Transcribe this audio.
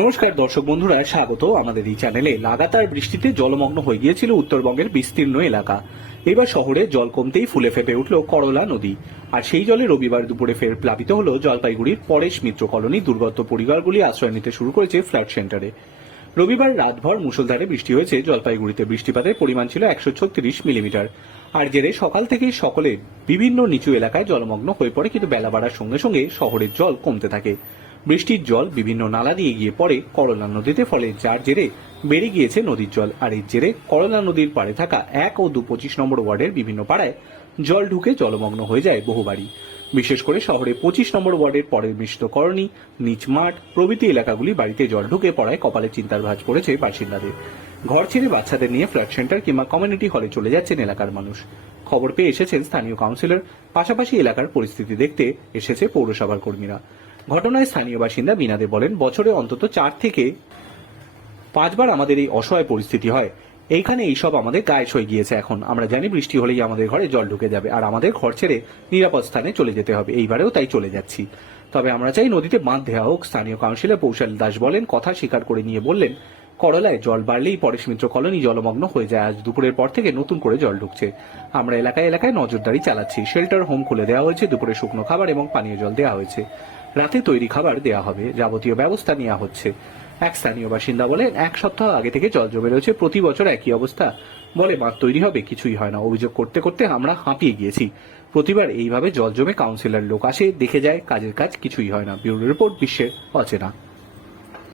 নমস্কার দর্শক বন্ধুরা, স্বাগত আমাদের এই চ্যানেলে লাগাতার বৃষ্টিতে জলমগ্ন হয়ে গিয়েছিল উত্তরবঙ্গের বিস্তীর্ণ এলাকা। এবার শহরে জল কমতেই ফুলে ফেপে উঠল করলা নদী। আর সেই জলে রবিবার দুপুরে ফের প্লাবিত হল জলপাইগুড়ির পরেশ মিত্র কলোনি দুর্গত পরিবারগুলি আশ্রয় নিতে শুরু করেছে ফ্ল্যাট সেন্টারে। রবিবার রাতভর মুষলধারে বৃষ্টি হয়েছে। জলপাইগুড়িতে বৃষ্টিপাতের পরিমাণ ছিল একশো ছত্রিশ মিলিমিটার। আর জেরে সকাল থেকেই সকলে বিভিন্ন নিচু এলাকায় জলমগ্ন হয়ে পড়ে, কিন্তু বেলা বাড়ার সঙ্গে সঙ্গে শহরের জল কমতে থাকে। বৃষ্টির জল বিভিন্ন নালা দিয়ে গিয়ে পড়ে করলা নদীতে, ফলে যার জেরে বেড়ে গিয়েছে নদীর জল। আর এর জেরে করলা নদীর পাড়ে থাকা এক ও দু পঁচিশ নম্বর ওয়ার্ডের বিভিন্ন পাড়ায় জল ঢুকে জলমগ্ন হয়ে যায় বহু বাড়ি বিশেষ করে শহরে পঁচিশ নম্বর ওয়ার্ডের পরের মিষ্ট করণী নিচ মাঠ, প্রভৃতি এলাকাগুলি বাড়িতে জল ঢুকে পড়ায় কপালে চিন্তার ভাঁজ পড়েছে বাসিন্দাদের। ঘর ছেড়ে বাচ্চাদের নিয়ে ফ্ল্যাট সেন্টার কিংবা কমিউনিটি হলে চলে যাচ্ছেন এলাকার মানুষ। খবর পেয়ে এসেছেন স্থানীয় কাউন্সিলর। পাশাপাশি এলাকার পরিস্থিতি দেখতে এসেছে পৌরসভার কর্মীরা। ঘটনায় স্থানীয় বাসিন্দা বিনাদে বলেন, বছরে অন্তত চার থেকে পাঁচবার আমাদের এই অসহায় পরিস্থিতি হয়। এইখানে এইসব আমাদের গায়ে হয়ে গিয়েছে এখন। আমরা জানি বৃষ্টি হলেই আমাদের ঘরে জল ঢুকে যাবে আর আমাদের ঘর ছেড়ে নিরাপদ স্থানে চলে যেতে হবে। এইবারেও তাই চলে যাচ্ছি। তবে আমরা চাই নদীতে বাঁধ দেওয়া হোক। স্থানীয় কাউন্সিলর পৌশাল দাস বলেন, কথা স্বীকার করে নিয়ে বললেন, করলায় জল বাড়লেই পরেশ মিত্র কলোনি জলমগ্ন হয়ে যায়। আজ দুপুরের পর থেকে নতুন করে জল ঢুকছে। আমরা এলাকায় এলাকায় নজরদারি চালাচ্ছি। শেল্টার, হোম খুলে দেওয়া হয়েছে। দুপুরে শুকনো খাবার এবং পানীয় জল দেওয়া হয়েছে। রাতে তৈরি খাবার দেওয়া হবে। যাবতীয় ব্যবস্থা নেওয়া হচ্ছে। এক স্থানীয় বাসিন্দা বলেন, এক সপ্তাহ আগে থেকে জল জমে রয়েছে, প্রতি বছর একই অবস্থা। বলে বাঁধ তৈরি হবে, কিছুই হয় না। অভিযোগ করতে করতে আমরা হাঁপিয়ে গিয়েছি। প্রতিবার এইভাবে জল জমে কাউন্সিলর লোক আসে, দেখে যায় কাজের কাজ কিছুই হয় না। ব্যুরো রিপোর্ট, বিশ্বের অচেনা।